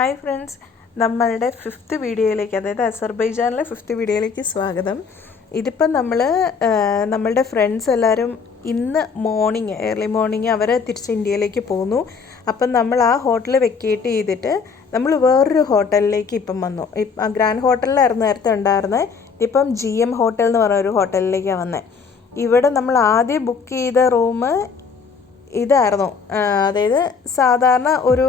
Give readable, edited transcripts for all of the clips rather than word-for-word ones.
Hi friends, നമ്മളുടെ 5th വീഡിയോയിലേക്ക്, അതായത് അസർബൈജാനിലെ 5th വീഡിയോയിലേക്ക് സ്വാഗതം. ഇതിപ്പം നമ്മളുടെ ഫ്രണ്ട്സ് എല്ലാവരും ഇന്ന് ഏർലി മോർണിംഗ് അവർ തിരിച്ച് ഇന്ത്യയിലേക്ക് പോന്നു. അപ്പം നമ്മൾ ആ ഹോട്ടൽ വെക്കേറ്റ് ചെയ്തിട്ട് നമ്മൾ വേറൊരു ഹോട്ടലിലേക്ക് ഇപ്പം വന്നു. ഗ്രാൻഡ് ഹോട്ടലിലായിരുന്നു നേരത്തെ ഉണ്ടായിരുന്നത്. ഇപ്പം GM ഹോട്ടൽ എന്ന് പറഞ്ഞ ഒരു ഹോട്ടലിലേക്കാണ് വന്നത്. ഇവിടെ നമ്മൾ ആദ്യം ബുക്ക് ചെയ്ത റൂം ഇതായിരുന്നു, അതായത് സാധാരണ ഒരു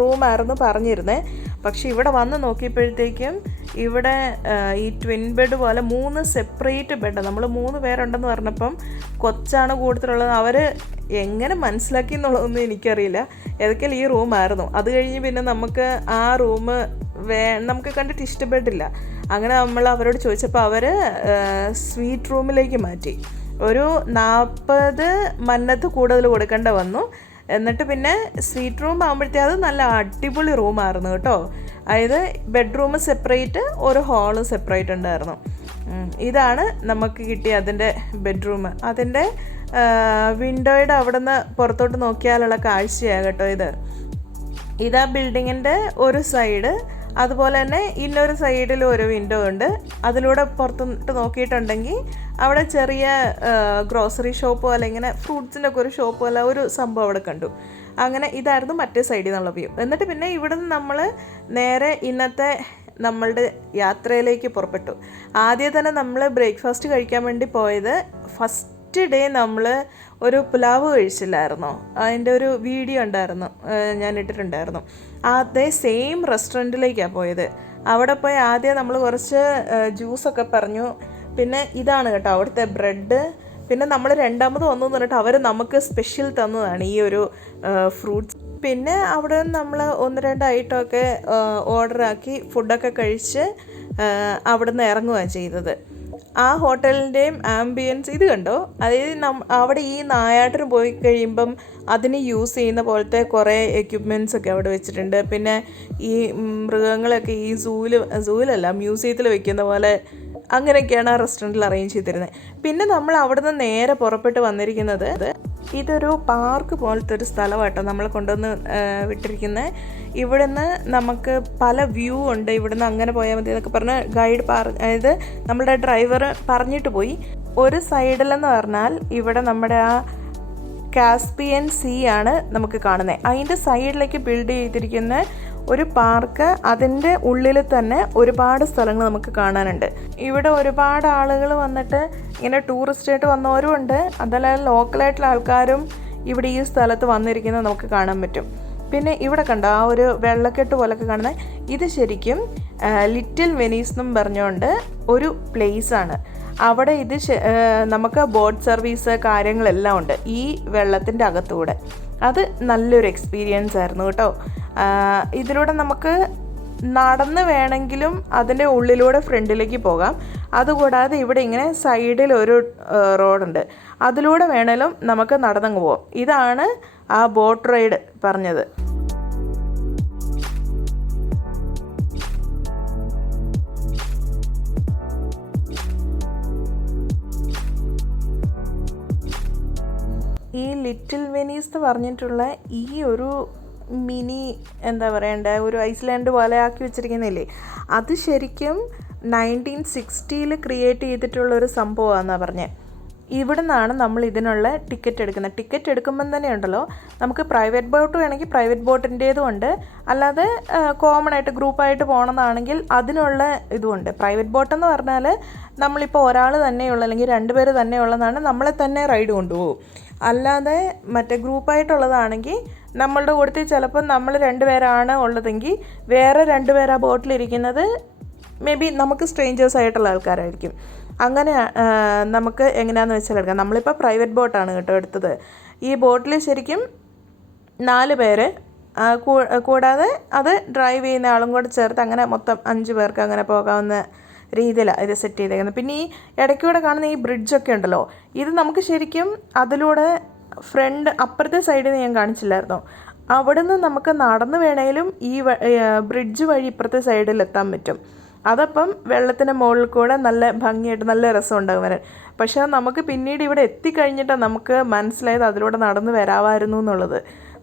റൂമായിരുന്നു പറഞ്ഞിരുന്നത്. പക്ഷെ ഇവിടെ വന്ന് നോക്കിയപ്പോഴത്തേക്കും ഇവിടെ ഈ ട്വിൻ ബെഡ് പോലെ 3 സെപ്പറേറ്റ് ബെഡ്, നമ്മൾ 3 പേരുണ്ടെന്ന് പറഞ്ഞപ്പം കൊച്ചാണ് കൂടുതലുള്ളത്. അവർ എങ്ങനെ മനസ്സിലാക്കി എന്നുള്ളതൊന്നും എനിക്കറിയില്ല. ഏതൊക്കെയാലും ഈ റൂമായിരുന്നു. അത് കഴിഞ്ഞ് പിന്നെ നമുക്ക് ആ റൂം നമുക്ക് കണ്ടിട്ട് ഇഷ്ടപ്പെട്ടില്ല. അങ്ങനെ നമ്മൾ അവരോട് ചോദിച്ചപ്പോൾ അവർ സ്വീറ്റ് റൂമിലേക്ക് മാറ്റി. ഒരു 40 മന്നത്ത് കൂടുതൽ കൊടുക്കേണ്ട വന്നു. എന്നിട്ട് പിന്നെ സ്വീറ്റ് റൂം ആകുമ്പോഴത്തേക്ക് അത് നല്ല അടിപൊളി റൂമായിരുന്നു കേട്ടോ. അതായത് ബെഡ്റൂം സെപ്പറേറ്റ്, ഒരു ഹാള് സെപ്പറേറ്റ് ഉണ്ടായിരുന്നു. ഇതാണ് നമുക്ക് കിട്ടിയ അതിൻ്റെ ബെഡ്റൂം. അതിൻ്റെ വിൻഡോയുടെ അവിടെ നിന്ന് പുറത്തോട്ട് നോക്കിയാലുള്ള കാഴ്ചയാണ് കേട്ടോ ഇത്. ഇതാ ബിൽഡിങ്ങിൻ്റെ ഒരു സൈഡ്, അതുപോലെ തന്നെ ഇന്നൊരു സൈഡിൽ ഒരു വിൻഡോ ഉണ്ട്. അതിലൂടെ പുറത്തോട്ട് നോക്കിയിട്ടുണ്ടെങ്കിൽ അവിടെ ചെറിയ ഗ്രോസറി ഷോപ്പ് പോലെ, ഇങ്ങനെ ഫ്രൂട്ട്സിൻ്റെ ഒക്കെ ഒരു ഷോപ്പ് പോലെ ഒരു സംഭവം അവിടെ കണ്ടു. അങ്ങനെ ഇതായിരുന്നു മറ്റേ സൈഡിൽ നിന്നുള്ള വ്യൂ. എന്നിട്ട് പിന്നെ ഇവിടെ നിന്ന് നമ്മൾ നേരെ ഇന്നത്തെ നമ്മളുടെ യാത്രയിലേക്ക് പുറപ്പെട്ടു. ആദ്യം തന്നെ നമ്മൾ ബ്രേക്ക്ഫാസ്റ്റ് കഴിക്കാൻ വേണ്ടി പോയത്, ഫസ്റ്റ് ഡേ നമ്മൾ ഒരു പുലാവ് കഴിച്ചില്ലായിരുന്നോ, അതിൻ്റെ ഒരു വീഡിയോ ഉണ്ടായിരുന്നു, ഞാൻ ഇട്ടിട്ടുണ്ടായിരുന്നു. അതേ സെയിം റെസ്റ്റോറൻറ്റിലേക്കാണ് പോയത്. അവിടെ പോയി ആദ്യം നമ്മൾ കുറച്ച് ജ്യൂസൊക്കെ പറഞ്ഞു. പിന്നെ ഇതാണ് കേട്ടോ അവിടുത്തെ ബ്രെഡ്. പിന്നെ നമ്മൾ രണ്ടാമത് വന്നു പറഞ്ഞിട്ട് അവർ നമുക്ക് സ്പെഷ്യൽ തന്നതാണ് ഈ ഒരു ഫ്രൂട്ട്സ്. പിന്നെ അവിടെ നമ്മൾ 1-2 ഐറ്റമൊക്കെ ഓർഡറാക്കി ഫുഡൊക്കെ കഴിച്ച് അവിടെ നിന്ന് ഇറങ്ങുകയാണ് ചെയ്തത്. ആ ഹോട്ടലിൻ്റെയും ആംബിയൻസ് ഇത് കണ്ടോ, അതായത് അവിടെ ഈ നായാട്ടിന് പോയി കഴിയുമ്പം അതിന് യൂസ് ചെയ്യുന്ന പോലത്തെ കുറേ എക്യുപ്മെൻറ്റ്സ് ഒക്കെ അവിടെ വെച്ചിട്ടുണ്ട്. പിന്നെ ഈ മൃഗങ്ങളൊക്കെ ഈ സൂവിലല്ല മ്യൂസിയത്തിൽ വെക്കുന്ന പോലെ അങ്ങനെയൊക്കെയാണ് ആ റെസ്റ്റോറൻറ്റിൽ അറേഞ്ച് ചെയ്തിരുന്നത്. പിന്നെ നമ്മൾ അവിടെ നിന്ന് നേരെ പുറപ്പെട്ട് വന്നിരിക്കുന്നത്, ഇതൊരു പാർക്ക് പോലത്തെ ഒരു സ്ഥലമാട്ടോ നമ്മൾ കൊണ്ടുവന്ന് വിട്ടിരിക്കുന്നത്. ഇവിടുന്ന് നമുക്ക് പല വ്യൂ ഉണ്ട്. ഇവിടുന്ന് അങ്ങനെ പോയാൽ മതി എന്നൊക്കെ പറഞ്ഞ് ഗൈഡ് അതായത് നമ്മുടെ ഡ്രൈവർ പറഞ്ഞിട്ട് പോയി. ഒരു സൈഡിലെന്ന് പറഞ്ഞാൽ ഇവിടെ നമ്മുടെ ആ കാസ്പിയൻ സീ ആണ് നമുക്ക് കാണുന്നത്. അതിൻ്റെ സൈഡിലേക്ക് ബിൽഡ് ചെയ്തിരിക്കുന്ന ഒരു പാർക്ക്, അതിൻ്റെ ഉള്ളിൽ തന്നെ ഒരുപാട് സ്ഥലങ്ങൾ നമുക്ക് കാണാനുണ്ട്. ഇവിടെ ഒരുപാട് ആളുകൾ വന്നിട്ട് ഇങ്ങനെ ടൂറിസ്റ്റായിട്ട് വന്നവരും ഉണ്ട്, അതല്ലാതെ ലോക്കലായിട്ടുള്ള ആൾക്കാരും ഇവിടെ ഈ സ്ഥലത്ത് വന്നിരിക്കുന്നത് നമുക്ക് കാണാൻ പറ്റും. പിന്നെ ഇവിടെ കണ്ട ആ ഒരു വെള്ളക്കെട്ട് പോലൊക്കെ കാണുന്നത്, ഇത് ശരിക്കും ലിറ്റിൽ വെനീസ് എന്നും പറഞ്ഞുകൊണ്ട് ഒരു പ്ലേസാണ്. അവിടെ ഇത് നമുക്ക് ബോട്ട് സർവീസ് കാര്യങ്ങളെല്ലാം ഉണ്ട് ഈ വെള്ളത്തിൻ്റെ അകത്തൂടെ. അത് നല്ലൊരു എക്സ്പീരിയൻസ് ആയിരുന്നു കേട്ടോ. ഇതിലൂടെ നമുക്ക് നടന്ന് വേണമെങ്കിലും അതിൻ്റെ ഉള്ളിലൂടെ ഫ്രണ്ടിലേക്ക് പോകാം. അതുകൂടാതെ ഇവിടെ ഇങ്ങനെ സൈഡിൽ ഒരു റോഡുണ്ട്, അതിലൂടെ വേണേലും നമുക്ക് നടന്നങ്ങ് പോകാം. ഇതാണ് ആ ബോട്ട് റൈഡ് പറഞ്ഞത്. ഈ ലിറ്റിൽ വെനീസ് എന്ന് പറഞ്ഞിട്ടുള്ള ഈ ഒരു മിനി എന്താ പറയണ്ടേ, ഒരു ഐസ്ലാൻഡ് പോലെ ആക്കി വെച്ചിരിക്കുന്നില്ലേ, അത് ശരിക്കും 1960 ക്രിയേറ്റ് ചെയ്തിട്ടുള്ളൊരു സംഭവമാണെന്നാണ് പറഞ്ഞത്. ഇവിടെ നിന്നാണ് നമ്മൾ ഇതിനുള്ള ടിക്കറ്റ് എടുക്കുന്നത്. ടിക്കറ്റ് എടുക്കുമ്പം തന്നെ ഉണ്ടല്ലോ, നമുക്ക് പ്രൈവറ്റ് ബോട്ട് വേണമെങ്കിൽ പ്രൈവറ്റ് ബോട്ടിൻ്റേതും ഉണ്ട്, അല്ലാതെ കോമൺ ആയിട്ട് ഗ്രൂപ്പായിട്ട് പോകണമെന്നാണെങ്കിൽ അതിനുള്ള ഇതുമുണ്ട്. പ്രൈവറ്റ് ബോട്ടെന്ന് പറഞ്ഞാൽ നമ്മളിപ്പോൾ ഒരാൾ തന്നെയുള്ള അല്ലെങ്കിൽ 2 പേര് തന്നെയുള്ളതാണ്, നമ്മളെ തന്നെ റൈഡ് കൊണ്ടുപോകും. അല്ലാതെ മറ്റേ ഗ്രൂപ്പായിട്ടുള്ളതാണെങ്കിൽ നമ്മളുടെ കൂട്ടത്തിൽ ചിലപ്പോൾ നമ്മൾ 2 പേരാണ് ഉള്ളതെങ്കിൽ വേറെ 2 പേർ ആ ബോട്ടിലിരിക്കുന്നത് മേ ബി നമുക്ക് സ്ട്രേഞ്ചേഴ്സ് ആയിട്ടുള്ള ആൾക്കാരായിരിക്കും. അങ്ങനെ നമുക്ക് എങ്ങനെയാണെന്ന് വെച്ചാൽ എടുക്കാം. നമ്മളിപ്പോൾ പ്രൈവറ്റ് ബോട്ടാണ് കേട്ടോ എടുത്തത്. ഈ ബോട്ടിൽ ശരിക്കും 4 പേര് കൂടാതെ അത് ഡ്രൈവ് ചെയ്യുന്ന ആളും കൂടെ ചേർത്ത് അങ്ങനെ മൊത്തം 5 പേർക്ക് അങ്ങനെ പോകാവുന്ന രീതിയിലാണ് ഇത് സെറ്റ് ചെയ്തേക്കുന്നത്. പിന്നെ ഈ ഇടയ്ക്കൂടെ കാണുന്ന ഈ ബ്രിഡ്ജൊക്കെ ഉണ്ടല്ലോ, ഇത് നമുക്ക് ശരിക്കും അതിലൂടെ അപ്പുറത്തെ സൈഡിൽ ഞാൻ കാണിച്ചില്ലായിരുന്നോ, അവിടെ നിന്ന് നമുക്ക് നടന്ന് വേണേലും ഈ ബ്രിഡ്ജ് വഴി ഇപ്പുറത്തെ സൈഡിൽ എത്താൻ പറ്റും. അതപ്പം വെള്ളത്തിൻ്റെ മുകളിൽ കൂടെ നല്ല ഭംഗിയായിട്ട് നല്ല രസം ഉണ്ടാകും വരാൻ. പക്ഷേ നമുക്ക് പിന്നീട് ഇവിടെ എത്തിക്കഴിഞ്ഞിട്ടാണ് നമുക്ക് മനസ്സിലായത് അതിലൂടെ നടന്ന് വരാമായിരുന്നു എന്നുള്ളത്.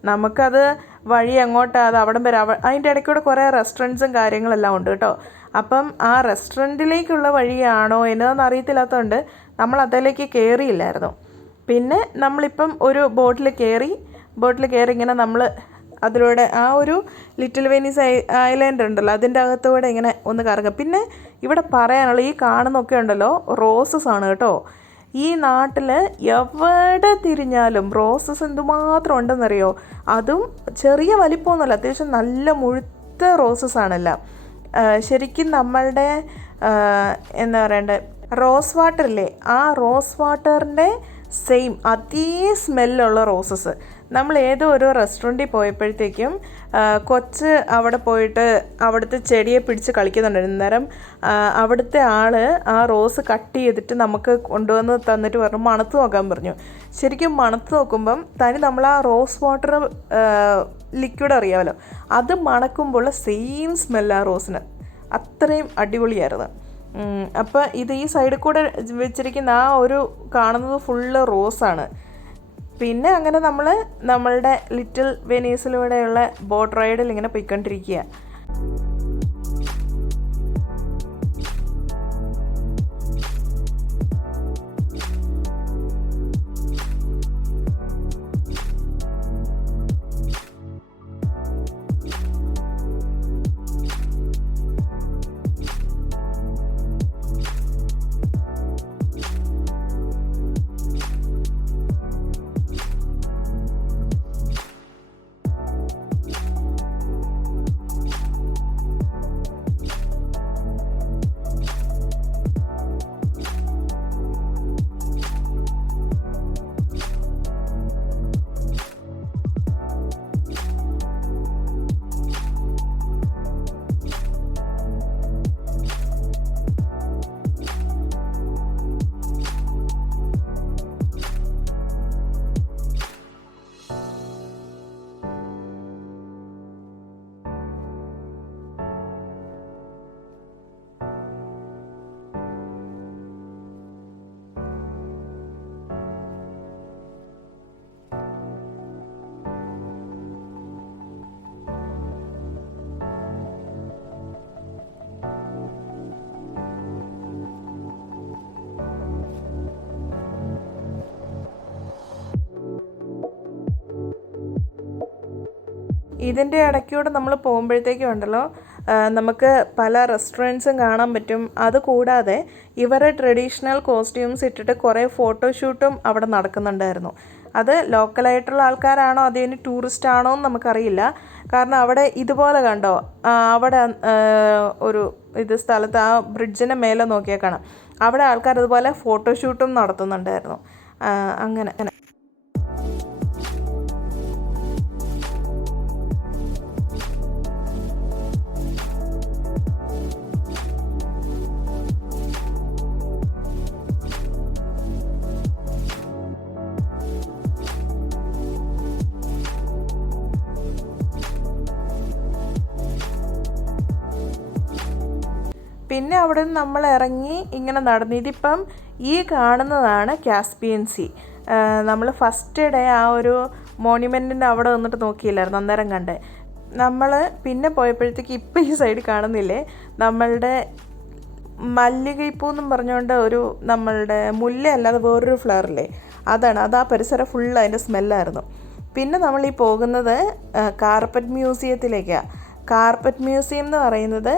നമുക്കത് വഴി അങ്ങോട്ടാണ്, അത് അവിടം വരെ അതിൻ്റെ ഇടയ്ക്കൂടെ കുറേ റെസ്റ്റോറൻറ്റ്സും കാര്യങ്ങളെല്ലാം ഉണ്ട് കേട്ടോ. അപ്പം ആ റെസ്റ്റോറൻറ്റിലേക്കുള്ള വഴിയാണോ എന്നതൊന്നും അറിയത്തില്ലാത്തതുകൊണ്ട് നമ്മൾ അതിലേക്ക് കയറിയില്ലായിരുന്നു. പിന്നെ നമ്മളിപ്പം ഒരു ബോട്ടിൽ കയറി ഇങ്ങനെ നമ്മൾ അതിലൂടെ ആ ഒരു ലിറ്റിൽ വെനീസ് ഐലൻഡ് ഉണ്ടല്ലോ അതിൻ്റെ അകത്തൂടെ ഇങ്ങനെ ഒന്ന് കറങ്ങുക. പിന്നെ ഇവിടെ പറയാനുള്ള ഈ കാണുന്നൊക്കെ ഉണ്ടല്ലോ റോസസ് ആണ് കേട്ടോ. ഈ നാട്ടിൽ എവിടെ തിരിഞ്ഞാലും റോസസ് എന്തുമാത്രം ഉണ്ടെന്നറിയോ. അതും ചെറിയ വലിപ്പമൊന്നുമല്ല, അത്യാവശ്യം നല്ല മുഴുത്ത റോസസ് ആണല്ലോ. ശരിക്കും നമ്മളുടെ എന്താ പറയണ്ടേ, റോസ് വാട്ടറില്ലേ, ആ റോസ് വാട്ടറിൻ്റെ സെയിം അതേ സ്മെല്ലുള്ള റോസസ്. നമ്മൾ ഏതോ ഒരു റെസ്റ്റോറൻറ്റിൽ പോയപ്പോഴത്തേക്കും കൊച്ച് അവിടെ പോയിട്ട് അവിടുത്തെ ചെടിയെ പിടിച്ച് കളിക്കുന്നുണ്ടായിരുന്നു. അന്നേരം അവിടുത്തെ ആൾ ആ റോസ് കട്ട് ചെയ്തിട്ട് നമുക്ക് കൊണ്ടുവന്ന് തന്നിട്ട് പറഞ്ഞു മണത്ത് നോക്കാൻ പറഞ്ഞു. ശരിക്കും മണത്ത് നോക്കുമ്പം നമ്മൾ ആ റോസ് വാട്ടർ ലിക്വിഡ് അറിയാമല്ലോ, അത് മണക്കുമ്പോൾ സെയിം സ്മെല്ല് ആ റോസിന്. അത്രയും അടിപൊളിയായിരുന്നു. അപ്പോൾ ഇത് ഈ സൈഡിൽ കൂടെ വെച്ചിരിക്കുന്ന ആ ഒരു കാണുന്നത് ഫുള്ള് റോസാണ്. പിന്നെ അങ്ങനെ നമ്മളുടെ ലിറ്റിൽ വെനീസിലൂടെയുള്ള ബോട്ട് റൈഡിൽ ഇങ്ങനെ പോയിക്കൊണ്ടിരിക്കുക. ഇതിൻ്റെ ഇടയ്ക്കൂടെ നമ്മൾ പോകുമ്പോഴത്തേക്കും ഉണ്ടല്ലോ നമുക്ക് പല റെസ്റ്റോറൻറ്റ്സും കാണാൻ പറ്റും. അതുകൂടാതെ ഇവരെ ട്രഡീഷണൽ കോസ്റ്റ്യൂംസ് ഇട്ടിട്ട് കുറേ ഫോട്ടോഷൂട്ടും അവിടെ നടക്കുന്നുണ്ടായിരുന്നു. അത് ലോക്കലായിട്ടുള്ള ആൾക്കാരാണോ അതോ ഇനി ടൂറിസ്റ്റ് ആണോ എന്ന് നമുക്കറിയില്ല. കാരണം അവിടെ ഇതുപോലെ കണ്ടോ, അവിടെ ഒരു സ്ഥലത്ത് ആ ബ്രിഡ്ജിൻ്റെ മേലെ നോക്കിയാൽ കാണാം, അവിടെ ആൾക്കാർ അതുപോലെ ഫോട്ടോഷൂട്ടും നടത്തുന്നുണ്ടായിരുന്നു. അങ്ങനെ പിന്നെ അവിടെ നിന്ന് നമ്മൾ ഇറങ്ങി ഇങ്ങനെ നടന്നു. ഇതിപ്പം ഈ കാണുന്നതാണ് കാസ്പിയൻ സീ. നമ്മൾ ഫസ്റ്റ് ഡേ ആ ഒരു മോണ്യുമെൻറ്റിൻ്റെ അവിടെ വന്നിട്ട് നോക്കിയില്ലായിരുന്നു, അന്നേരം കണ്ടേ. നമ്മൾ പിന്നെ പോയപ്പോഴത്തേക്ക് ഇപ്പം ഈ സൈഡ് കാണുന്നില്ലേ, നമ്മളുടെ മല്ലികപ്പൂ എന്നും പറഞ്ഞുകൊണ്ട് ഒരു നമ്മളുടെ മുല്ല അല്ലാതെ വേറൊരു ഫ്ലവറില്ലേ, അത് ആ പരിസരം ഫുള്ള് അതിൻ്റെ സ്മെല്ലായിരുന്നു. പിന്നെ നമ്മൾ ഈ പോകുന്നത് കാർപ്പറ്റ് മ്യൂസിയത്തിലേക്കാണ്. കാർപ്പറ്റ് മ്യൂസിയം എന്ന് പറയുന്നത്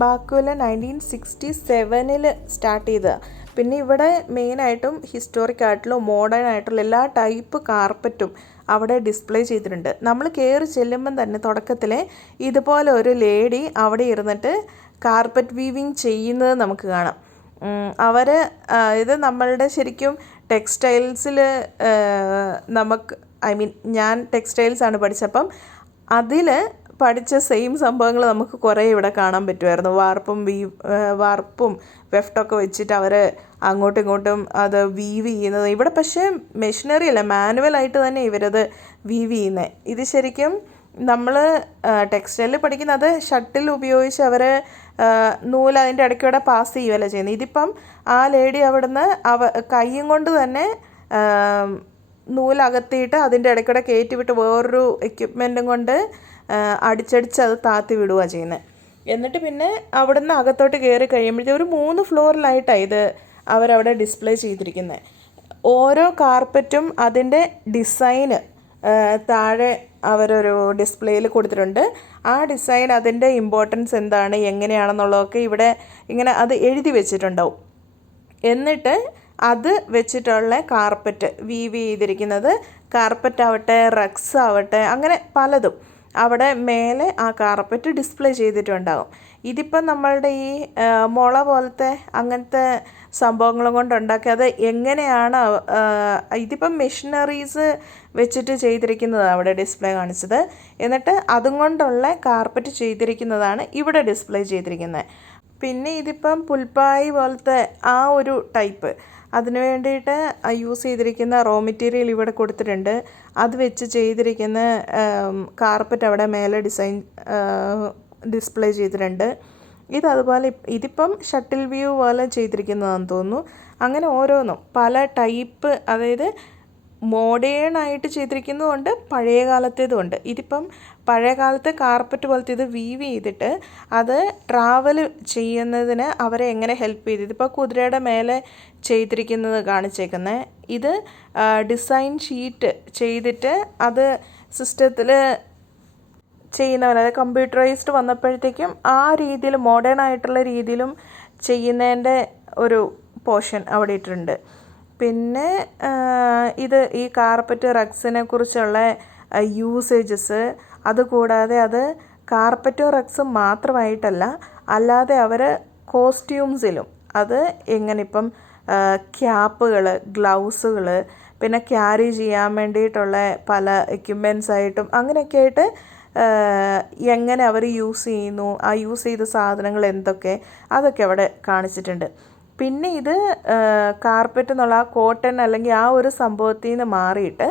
ബാക്കുവല 1967 സ്റ്റാർട്ട് ചെയ്തതാണ്. പിന്നെ ഇവിടെ മെയിനായിട്ടും ഹിസ്റ്റോറിക് ആയിട്ടുള്ള മോഡേൺ ആയിട്ടുള്ള എല്ലാ ടൈപ്പ് കാർപ്പറ്റും അവിടെ ഡിസ്പ്ലേ ചെയ്തിട്ടുണ്ട്. നമ്മൾ കയറി ചെല്ലുമ്പം തന്നെ തുടക്കത്തിൽ ഇതുപോലെ ഒരു ലേഡി അവിടെ ഇരുന്നിട്ട് കാർപ്പറ്റ് വീവിങ് ചെയ്യുന്നത് നമുക്ക് കാണാം. അവർ ഇത് നമ്മളുടെ ശരിക്കും ടെക്സ്റ്റൈൽസിൽ നമുക്ക് ഞാൻ ടെക്സ്റ്റൈൽസാണ് പഠിച്ചപ്പം അതിൽ പഠിച്ച സെയിം സംഭവങ്ങൾ നമുക്ക് കുറേ ഇവിടെ കാണാൻ പറ്റുമായിരുന്നു. വാർപ്പും വെഫ്റ്റൊക്കെ വെച്ചിട്ട് അവർ അങ്ങോട്ടും ഇങ്ങോട്ടും അത് വീവ് ചെയ്യുന്നത്. ഇവിടെ പക്ഷേ മെഷീനറി അല്ല, മാനുവലായിട്ട് തന്നെ ഇവരത് വീവ് ചെയ്യുന്നത്. ഇത് ശരിക്കും നമ്മൾ ടെക്സ്റ്റൈലിൽ പഠിക്കുന്നത് ഷട്ടിൽ ഉപയോഗിച്ച് അവർ നൂല് അതിൻ്റെ ഇടയ്ക്കൂടെ പാസ് ചെയ്യുമല്ലോ ചെയ്യുന്നത്. ഇതിപ്പം ആ ലേഡി അവിടുന്ന് കൈയും കൊണ്ട് തന്നെ നൂലകത്തിയിട്ട് അതിൻ്റെ ഇടയ്ക്കൂടെ കയറ്റി വിട്ട് വേറൊരു എക്യുപ്മെൻറ്റും കൊണ്ട് അടിച്ചടിച്ച് അത് താത്തി വിടുക ചെയ്യുന്നത്. എന്നിട്ട് പിന്നെ അവിടുന്ന് അകത്തോട്ട് കയറി കഴിയുമ്പോഴത്തേക്കും ഒരു 3 ഫ്ലോറിലായിട്ടാണ് ഇത് അവരവിടെ ഡിസ്പ്ലേ ചെയ്തിരിക്കുന്നത്. ഓരോ കാർപ്പറ്റും അതിൻ്റെ ഡിസൈന് താഴെ അവരൊരു ഡിസ്പ്ലേയിൽ കൊടുത്തിട്ടുണ്ട്. ആ ഡിസൈൻ അതിൻ്റെ ഇമ്പോർട്ടൻസ് എന്താണ് എങ്ങനെയാണെന്നുള്ളതൊക്കെ ഇവിടെ ഇങ്ങനെ അത് എഴുതി വെച്ചിട്ടുണ്ടാവും. എന്നിട്ട് അത് വെച്ചിട്ടുള്ള കാർപ്പറ്റ് വീവ് ചെയ്തിരിക്കുന്നത്, കാർപ്പറ്റ് ആവട്ടെ റഗ്സ് ആവട്ടെ അങ്ങനെ പലതും അവിടെ മേലെ ആ കാർപ്പറ്റ് ഡിസ്പ്ലേ ചെയ്തിട്ടുണ്ടാകും. ഇതിപ്പം നമ്മളുടെ ഈ മുള പോലത്തെ അങ്ങനത്തെ സംഭവങ്ങളും കൊണ്ടുണ്ടാക്കി അത് എങ്ങനെയാണ് ഇതിപ്പം മെഷീനറീസ് വെച്ചിട്ട് ചെയ്തിരിക്കുന്നതാണ് അവിടെ ഡിസ്പ്ലേ കാണിച്ചത്. എന്നിട്ട് അതും കൊണ്ടുള്ള കാർപ്പറ്റ് ചെയ്തിരിക്കുന്നതാണ് ഇവിടെ ഡിസ്പ്ലേ ചെയ്തിരിക്കുന്നത്. പിന്നെ ഇതിപ്പം പുൽപ്പായി പോലത്തെ ആ ഒരു ടൈപ്പ്, അതിന് വേണ്ടിയിട്ട് യൂസ് ചെയ്തിരിക്കുന്ന റോ മെറ്റീരിയൽ ഇവിടെ കൊടുത്തിട്ടുണ്ട്. അത് വെച്ച് ചെയ്തിരിക്കുന്ന കാർപ്പറ്റ് അവിടെ മേലെ ഡിസ്പ്ലേ ചെയ്തിട്ടുണ്ട്. ഇതതുപോലെ ഇതിപ്പം ഷട്ടിൽ വ്യൂ പോലെ ചെയ്തിരിക്കുന്നതാണെന്ന് തോന്നുന്നു. അങ്ങനെ ഓരോന്നും പല ടൈപ്പ്, അതായത് മോഡേൺ ആയിട്ട് ചെയ്തിരിക്കുന്നതുകൊണ്ട് പഴയ കാലത്തേതുമുണ്ട്. ഇതിപ്പം പഴയ കാലത്തെ കാർപ്പറ്റ് പോലത്തെ ഇത് വീവ് ചെയ്തിട്ട് അത് ട്രാവൽ ചെയ്യുന്നതിന് അവരെ എങ്ങനെ ഹെൽപ്പ് ചെയ്ത്, ഇതിപ്പോൾ കുതിരയുടെ മേലെ ചെയ്തിരിക്കുന്നത് കാണിച്ചേക്കുന്നത്. ഇത് ഡിസൈൻ ഷീറ്റ് ചെയ്തിട്ട് അത് സിസ്റ്റത്തിൽ ചെയ്യുന്നവർ, അതായത് കമ്പ്യൂട്ടറൈസ്ഡ് വന്നപ്പോഴത്തേക്കും ആ രീതിയിൽ മോഡേൺ ആയിട്ടുള്ള രീതിയിലും ചെയ്യുന്നതിൻ്റെ ഒരു പോർഷൻ അവിടെ ഇട്ടിട്ടുണ്ട്. പിന്നെ ഇത് ഈ കാർപ്പറ്റ് റഗ്സിനെ കുറിച്ചുള്ള യൂസേജസ്, അതുകൂടാതെ അത് കാർപ്പറ്റും റഗ്സും മാത്രമായിട്ടല്ല, അല്ലാതെ അവർ കോസ്റ്റ്യൂംസിലും അത് എങ്ങനെ ഇപ്പം ക്യാപ്പുകൾ, ഗ്ലൗസുകൾ, പിന്നെ ക്യാരി ചെയ്യാൻ വേണ്ടിയിട്ടുള്ള പല എക്യുപ്മെൻറ്റ്സ് ആയിട്ടും അങ്ങനെയൊക്കെ ആയിട്ട് എങ്ങനെ അവർ യൂസ് ചെയ്യുന്നു, ആ യൂസ് ചെയ്ത സാധനങ്ങൾ എന്തൊക്കെ, അതൊക്കെ അവിടെ കാണിച്ചിട്ടുണ്ട്. പിന്നെ ഇത് കാർപ്പറ്റ് എന്നുള്ള ആ കോട്ടൺ അല്ലെങ്കിൽ ആ ഒരു സംഭവത്തിൽ നിന്ന് മാറിയിട്ട്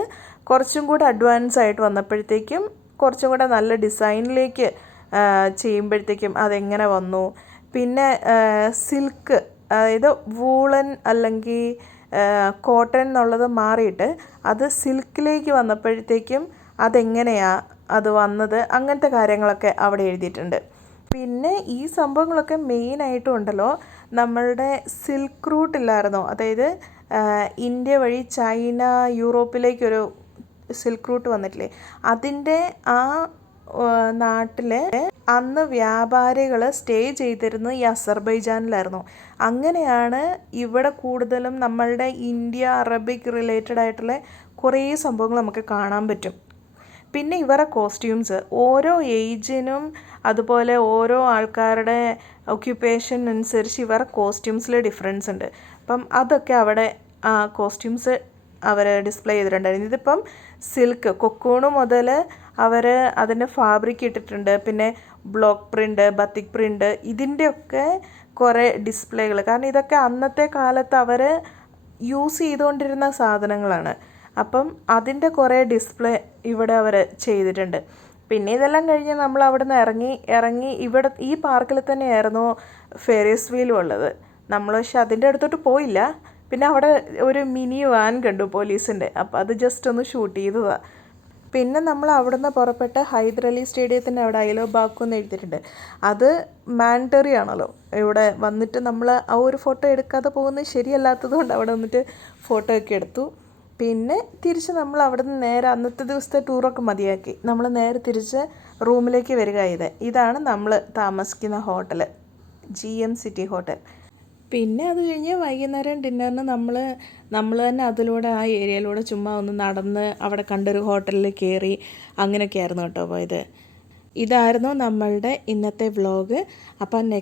കുറച്ചും കൂടെ അഡ്വാൻസ് ആയിട്ട് വന്നപ്പോഴത്തേക്കും കുറച്ചും കൂടെ നല്ല ഡിസൈനിലേക്ക് ചെയ്യുമ്പോഴത്തേക്കും അതെങ്ങനെ വന്നു. പിന്നെ സിൽക്ക്, അതായത് വൂളൻ അല്ലെങ്കിൽ കോട്ടൺ എന്നുള്ളത് മാറിയിട്ട് അത് സിൽക്കിലേക്ക് വന്നപ്പോഴത്തേക്കും അതെങ്ങനെയാണ് അത് വന്നത്, അങ്ങനത്തെ കാര്യങ്ങളൊക്കെ അവിടെ എഴുതിയിട്ടുണ്ട്. പിന്നെ ഈ സംഭവങ്ങളൊക്കെ മെയിനായിട്ടും ഉണ്ടല്ലോ നമ്മളുടെ സിൽക്ക് റൂട്ട് ഇല്ലായിരുന്നോ, അതായത് ഇന്ത്യ വഴി ചൈന യൂറോപ്പിലേക്കൊരു സിൽക്ക് റൂട്ട് വന്നിട്ടില്ലേ, അതിൻ്റെ ആ നാട്ടിൽ അന്ന് വ്യാപാരികൾ സ്റ്റേ ചെയ്തിരുന്നത് ഈ അസർബൈജാനിലായിരുന്നു. അങ്ങനെയാണ് ഇവിടെ കൂടുതലും നമ്മളുടെ ഇന്ത്യ അറബിക് റിലേറ്റഡ് ആയിട്ടുള്ള കുറേ സംഭവങ്ങൾ നമുക്ക് കാണാൻ പറ്റും. പിന്നെ ഇവരുടെ കോസ്റ്റ്യൂംസ് ഓരോ ഏജിനും അതുപോലെ ഓരോ ആൾക്കാരുടെ ഒക്യുപ്പേഷൻ അനുസരിച്ച് ഇവരുടെ കോസ്റ്റ്യൂംസിൽ ഡിഫറൻസ് ഉണ്ട്. അപ്പം അതൊക്കെ അവിടെ ആ കോസ്റ്റ്യൂംസ് അവർ ഡിസ്പ്ലേ ചെയ്തിട്ടുണ്ടായിരുന്നു. ഇതിപ്പം സിൽക്ക് കൊക്കൂണ് മുതൽ അവർ അതിൻ്റെ ഫാബ്രിക് ഇട്ടിട്ടുണ്ട്. പിന്നെ ബ്ലോക്ക് പ്രിൻ്റ്, ബത്തിക് പ്രിൻ്റ്, ഇതിൻ്റെയൊക്കെ കുറേ ഡിസ്പ്ലേകൾ. കാരണം ഇതൊക്കെ അന്നത്തെ കാലത്ത് അവർ യൂസ് ചെയ്തുകൊണ്ടിരുന്ന സാധനങ്ങളാണ്. അപ്പം അതിൻ്റെ കുറേ ഡിസ്പ്ലേ ഇവിടെ അവർ ചെയ്തിട്ടുണ്ട്. പിന്നെ ഇതെല്ലാം കഴിഞ്ഞ് നമ്മൾ അവിടെ നിന്ന് ഇറങ്ങി ഇവിടെ ഈ പാർക്കിൽ തന്നെയായിരുന്നു ഫെറീസ് വീലും ഉള്ളത്. നമ്മൾ പക്ഷെ അതിൻ്റെ അടുത്തോട്ട് പോയില്ല. പിന്നെ അവിടെ ഒരു മിനി വാൻ കണ്ടു പോലീസിൻ്റെ, അപ്പോൾ അത് ജസ്റ്റ് ഒന്ന് ഷൂട്ട് ചെയ്തതാണ്. പിന്നെ നമ്മൾ അവിടെ നിന്ന് പുറപ്പെട്ട് ഹൈദരലി സ്റ്റേഡിയത്തിൻ്റെ അവിടെ ഐ ലവ് ബാക്കു എന്ന് എഴുതിയിട്ടുണ്ട്. അത് മാൻഡറി ആണല്ലോ, ഇവിടെ വന്നിട്ട് നമ്മൾ ആ ഒരു ഫോട്ടോ എടുക്കാതെ പോകുന്നത് ശരിയല്ലാത്തത് കൊണ്ട് അവിടെ വന്നിട്ട് ഫോട്ടോ ഒക്കെ എടുത്തു. പിന്നെ തിരിച്ച് നമ്മൾ അവിടെ നിന്ന് നേരെ അന്നത്തെ ദിവസത്തെ ടൂറൊക്കെ മതിയാക്കി നമ്മൾ നേരെ തിരിച്ച് റൂമിലേക്ക് വരിക. ഇതാണ് നമ്മൾ താമസിക്കുന്ന ഹോട്ടൽ, GM സിറ്റി ഹോട്ടൽ. പിന്നെ അത് കഴിഞ്ഞ് വൈകുന്നേരം ഡിന്നറിന് നമ്മൾ തന്നെ അതിലൂടെ ആ ഏരിയയിലൂടെ ചുമ്മാ ഒന്ന് നടന്ന് അവിടെ കണ്ടൊരു ഹോട്ടലിൽ കയറി അങ്ങനെയൊക്കെ ആയിരുന്നു കേട്ടോ പോയത്. ഇതായിരുന്നു നമ്മളുടെ ഇന്നത്തെ വ്ളോഗ്. അപ്പം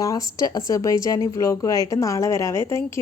ലാസ്റ്റ് അസർബൈജാനി വ്ളോഗുമായിട്ട് നാളെ വരാവേ. താങ്ക്